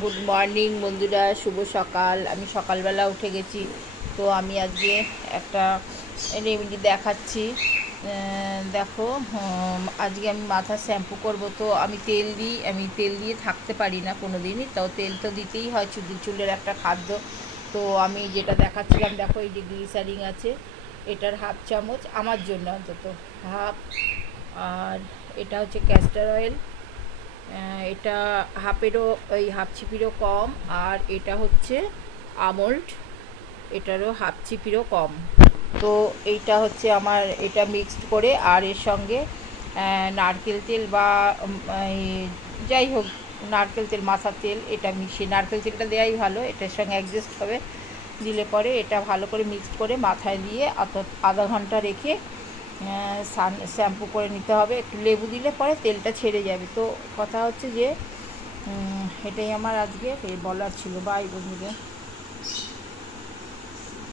Good morning বন্ধুরা, শুভ সকাল। আমি সকালবেলা উঠে গেছি, তো আমি আজকে একটা রেমেডি দেখাচ্ছি। দেখো, আজকে আমি মাথা শ্যাম্পু করব। তো আমি তেল দিয়ে থাকতে পারি না কোনো দিনই, তো তেল তো দিতেই হয়, চুলের একটা খাদ্য। তো আমি যেটা দেখাচ্ছিলাম, দেখো এই যে গ্লিসারিন আছে, এটার হাফ চামচ আমার জন্য অন্তত হাফ। আর এটা হচ্ছে ক্যাস্টর অয়েল, এটা হাফেরও, ওই হাফ চিপিরও কম। আর এটা হচ্ছে আমন্ড, এটারও হাফ চিপিরও কম। তো এইটা হচ্ছে আমার, এটা মিক্সড করে, আর এর সঙ্গে নারকেল তেল বা এই যাই হোক, নারকেল তেল, মাথার তেল, এটা মিশিয়ে, নারকেল তেলটা দেওয়াই ভালো, এটার সঙ্গে অ্যাডজাস্ট হবে। দিলে পরে এটা ভালো করে মিক্সড করে মাথায় দিয়ে আধা ঘন্টা রেখে শ্যাম্পু করে নিতে হবে। একটু লেবু দিলে পরে তেলটা ছেড়ে যাবে। তো কথা হচ্ছে যে এটাই আমার আজকে বলার ছিল। বাই বন্ধুদের।